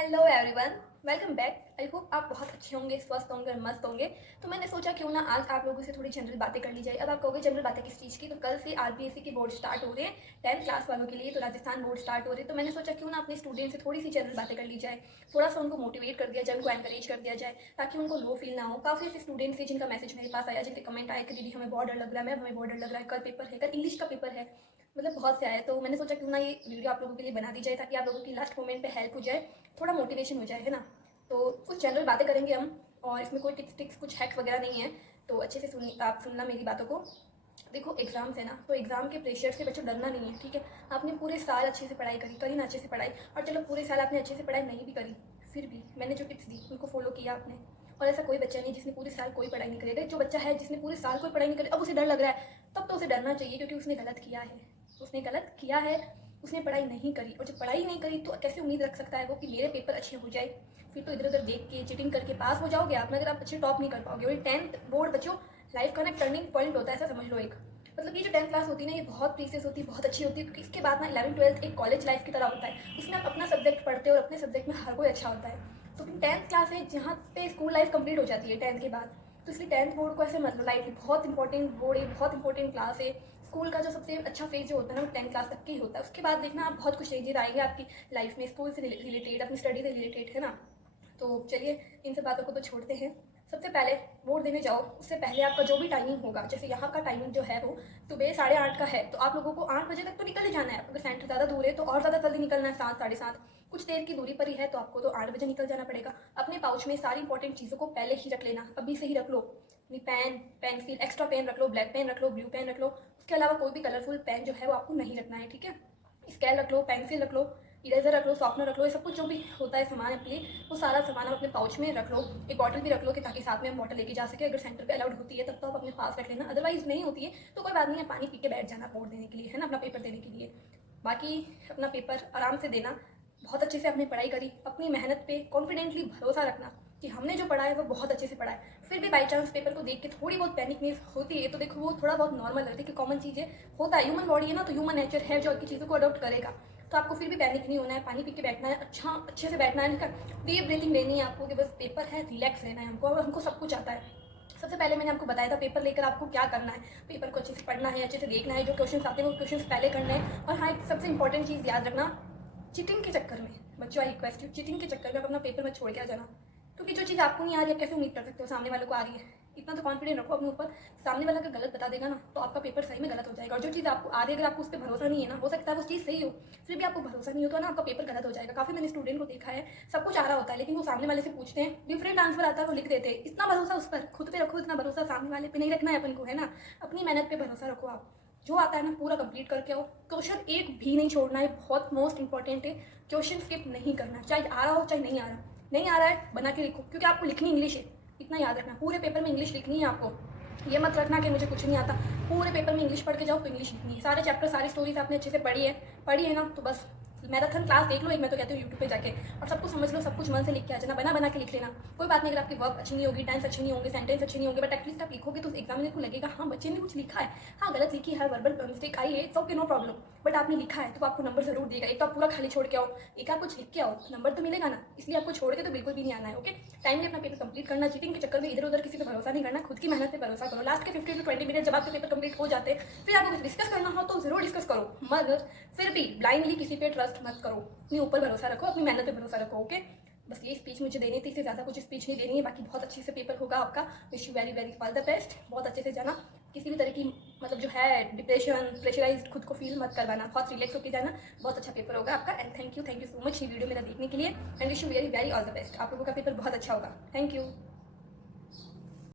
Hello everyone, welcome back. I hope आप बहुत अच्छे होंगे, स्वस्थ होंगे और मस्त होंगे। तो मैंने सोचा क्यों ना आज आप लोगों से थोड़ी जनरल बातें कर ली जाए। अब आप कहोगे जनरल बातें किस चीज़ की? तो कल से आरबीएससी की बोर्ड स्टार्ट हो रहे हैं 10th क्लास वालों के लिए, तो राजस्थान बोर्ड स्टार्ट हो रहे हैं। तो मैंने सोचा क्यों ना अपने स्टूडेंट से थोड़ी सी जनरल बातें कर ली जाए, थोड़ा सा उनको मोटिवेट कर दिया जाए, उनको एनकरेज कर दिया जाए, ताकि उनको लो फील ना हो। काफ़ी ऐसे स्टूडेंट्स थे जिनका मैसेज मेरे पास आया, जिनके कमेंट आए कि दीदी हमें बहुत डर लग रहा है, मैम हमें बहुत डर लग रहा है, कल पेपर है, कल इंग्लिश का पेपर है, मतलब बहुत से आए। तो मैंने सोचा क्यों ना ये वीडियो आप लोगों के लिए बना दी जाए, ताकि आप लोगों की लास्ट मोमेंट पे हेल्प हो जाए, थोड़ा मोटिवेशन हो जाए, है ना। तो कुछ जनरल बातें करेंगे हम, और इसमें कोई टिप्स टिक्स कुछ हैक्स वगैरह नहीं है। तो अच्छे से आप सुनना मेरी बातों को। देखो एग्जाम्स है ना, तो एग्जाम के प्रेशर से बच्चों डरना नहीं है, ठीक है। आपने पूरे साल अच्छे से पढ़ाई करी ना अच्छे से पढ़ाई, और चलो पूरे साल आपने अच्छे से पढ़ाई नहीं भी करी, फिर भी मैंने जो टिप्स दी उनको फॉलो किया आपने। और ऐसा कोई बच्चा नहीं जिसने पूरे साल कोई पढ़ाई नहीं करेगा। जो बच्चा है जिसने पूरे साल कोई पढ़ाई नहीं करी, अब उसे डर लग रहा है, तब तो उसे डरना चाहिए, क्योंकि उसने गलत किया है। उसने गलत किया है, उसने पढ़ाई नहीं करी, और जब पढ़ाई नहीं करी तो कैसे उम्मीद रख सकता है वो कि मेरे पेपर अच्छे हो जाए। फिर तो इधर उधर देख के चीटिंग करके पास हो जाओगे आप, मगर आप अच्छे टॉप नहीं कर पाओगे। और 10th बोर्ड बच्चों लाइफ का ना टर्निंग पॉइंट होता है, ऐसा समझ लो एक। मतलब ये जो 10th क्लास होती है ना, ये बहुत प्रीसियस होती है, बहुत अच्छी होती है, क्योंकि इसके बाद ना 11th 12th एक कॉलेज लाइफ की तरह होता है। उसमें आप अपना सब्जेक्ट पढ़ते हो और अपने सब्जेक्ट में हर कोई अच्छा होता है। तो फिर 10th क्लास है जहाँ पे स्कूल लाइफ कंप्लीट हो जाती है 10th के बाद। तो इसलिए 10th बोर्ड को ऐसे मतलब लाइटली, बहुत इंपॉर्टेंट बोर्ड है, बहुत इंपॉर्टेंट क्लास है। स्कूल का जो सबसे अच्छा फेज जो होता है ना, वो 10th क्लास तक की होता है। उसके बाद देखना आप बहुत कुछ चेंजेस आएंगे आपकी लाइफ में, स्कूल से रिलेटेड, अपनी स्टडी से रिलेटेड, है ना। तो चलिए इन सब बातों को तो छोड़ते हैं। सबसे पहले बोर्ड देने जाओ, उससे पहले आपका जो भी टाइमिंग होगा, जैसे यहाँ का टाइमिंग जो है वो सुबह 8:30 का है, तो आप लोगों को 8 बजे तक तो निकल ही जाना है। अगर सेंटर ज़्यादा दूर है तो और ज़्यादा जल्दी निकलना है, 7 7:30। कुछ देर की दूरी पर ही है तो आपको तो 8 बजे निकल जाना पड़ेगा। अपने पाउच में सारी इंपॉर्टेंट चीज़ों को पहले ही रख लेना, अभी से ही रख लो। अपनी पेन, पेंसिल, एक्स्ट्रा पेन रख लो, ब्लैक पेन रख लो, ब्लू पेन रख लो। उसके अलावा कोई भी कलरफुल पेन जो है वो आपको नहीं रखना है, ठीक है। स्केल रख लो, पेंसिल रख लो, इरेजर रख लो, सॉफ्टनर रख लो, ये सब कुछ जो भी होता है सामान अपने लिए, वो सारा सामान आप अपने पाउच में रख लो। एक बॉटल भी रख लो कि ताकि साथ में हम बॉटल लेके जा सके। अगर सेंटर पे अलाउड होती है तब तो आप अपने पास रख लेना, अदरवाइज नहीं होती है तो कोई बात नहीं है, पानी पी के बैठ जाना बोर्ड देने के लिए, है ना, अपना पेपर देने के लिए। बाकी अपना पेपर आराम से देना, बहुत अच्छे से आपने पढ़ाई करी, अपनी मेहनत पे कॉन्फिडेंटली भरोसा रखना कि हमने जो पढ़ा है वो बहुत अच्छे से पढ़ा है। फिर भी बाई चांस पेपर को देख के थोड़ी बहुत पैनिक में होती है, तो देखो वो थोड़ा बहुत नॉर्मल लगती है कि कॉमन चीज़ है, होता है, ह्यूमन बॉडी है ना, तो ह्यूमन नेचर है जो की चीज़ों को अडॉप्ट करेगा। तो आपको फिर भी पैनिक नहीं होना है, पानी पी के बैठना है, अच्छे से बैठना है, डीप ब्रीथिंग लेनी है आपको, कि बस पेपर है, रिलैक्स रहना है हमको, और हमको सब कुछ आता है। सबसे पहले मैंने आपको बताया था पेपर लेकर आपको क्या करना है। पेपर को अच्छे से पढ़ना है, अच्छे से देखना है, जो क्वेश्चन आते हैं वो क्वेश्चन पहले करना है। और हाँ, एक सबसे इंपॉर्टेंट चीज़ याद रखना, चीटिंग के चक्कर में बच्चों, आई रिक्वेस्ट यू, चीटिंग के चक्कर में आप अपना पेपर मत छोड़ के आ जाना। क्योंकि जो चीज़ आपको नहीं आ रही है, कैसे उम्मीद कर सकते हो सामने वालों को आ रही है। इतना तो कॉन्फिडेंट रखो अपने ऊपर, सामने वाला अगर गलत बता देगा ना तो आपका पेपर सही में गलत हो जाएगा। और जो चीज़ आपको आ रही है, अगर आपको उस पर भरोसा नहीं है ना, हो सकता है वो चीज़ सही हो, फिर भी आपको भरोसा नहीं हो तो ना आपका पेपर गलत हो जाएगा। काफ़ी मैंने स्टूडेंट को देखा है, सब कुछ आ रहा होता है, लेकिन वो सामने वाले से पूछते हैं, डिफरेंट आंसर आता है, वो लिख देते हैं। इतना भरोसा उस पर, खुद पे रखो, इतना भरोसा सामने वाले पे नहीं रखना है अपन को, है ना। अपनी मेहनत पे भरोसा रखो, आप जो आता है ना पूरा कंप्लीट करके आओ। क्वेश्चन एक भी नहीं छोड़ना है, बहुत मोस्ट इंपॉर्टेंट है। क्वेश्चन स्किप नहीं करना, चाहे आ रहा हो चाहे नहीं आ रहा। नहीं आ रहा है बना के लिखो, क्योंकि आपको लिखनी इंग्लिश है, इतना याद रखना। पूरे पेपर में इंग्लिश लिखनी है आपको, ये मत रखना कि मुझे कुछ नहीं आता। पूरे पेपर में इंग्लिश पढ़ के जाओ तो इंग्लिश लिखनी है। सारे चैप्टर, सारी स्टोरीज आपने अच्छे से पढ़ी है ना, तो बस मैराथन क्लास देख लो एक, मैं तो कहती हूँ यूट्यूब पे जाके, और सब कुछ समझ लो, सब कुछ मन से लिख के आ जाना, बना के लिख लेना। कोई बात नहीं अगर आपकी वर्क अच्छी नहीं होगी, टेंस अच्छी नहीं होंगे, सेंटेंस अच्छी नहीं होंगे, बट एटलीस्ट आप लिखोगे तो एग्जामिनर को लगेगा हाँ बच्चे ने कुछ लिखा है। हाँ गलत लिखी है, वर्बल मिस्टेक आई है, ओके नो प्रॉब्लम, बट आपने लिखा है तो आपको नंबर जरूर देगा। एक तो आप पूरा खाली छोड़ के आओ, एक आप कुछ लिख के आओ, नंबर तो मिलेगा ना। इसलिए आपको छोड़ के तो बिल्कुल भी नहीं आना है, ओके। टाइम में अपना पेपर कंप्लीट करना, चीटिंग के चक्कर में इधर उधर किसी पे भरोसा नहीं करना, खुद की मेहनत पे भरोसा करो। लास्ट के 15 to 20 मिनट जब आपके पेपर कंप्लीट हो जाते हैं, फिर आपको कुछ डिस्कस करना हो तो जरूर डिस्कस करो, मगर फिर भी ब्लाइंडली किसी पे ट्रस्ट मत करो। अपने ऊपर भरोसा रखो, अपनी मेहनत पे भरोसा रखो, ओके। बस ये स्पीच मुझे देनी थी, इससे ज़्यादा कुछ स्पीच नहीं देनी है। बाकी बहुत अच्छे से पेपर होगा आपका, wish you very very all the best. बहुत अच्छे से जाना, किसी भी तरह की मतलब जो है डिप्रेशन, प्रेशराइज खुद को फील मत करवाना, बहुत रिलैक्स होकर जाना। बहुत अच्छा पेपर होगा आपका, and thank you so much ये वीडियो मेरा देखने के लिए, and wish you very very all the best. आप लोगों का पेपर बहुत अच्छा होगा, थैंक यू।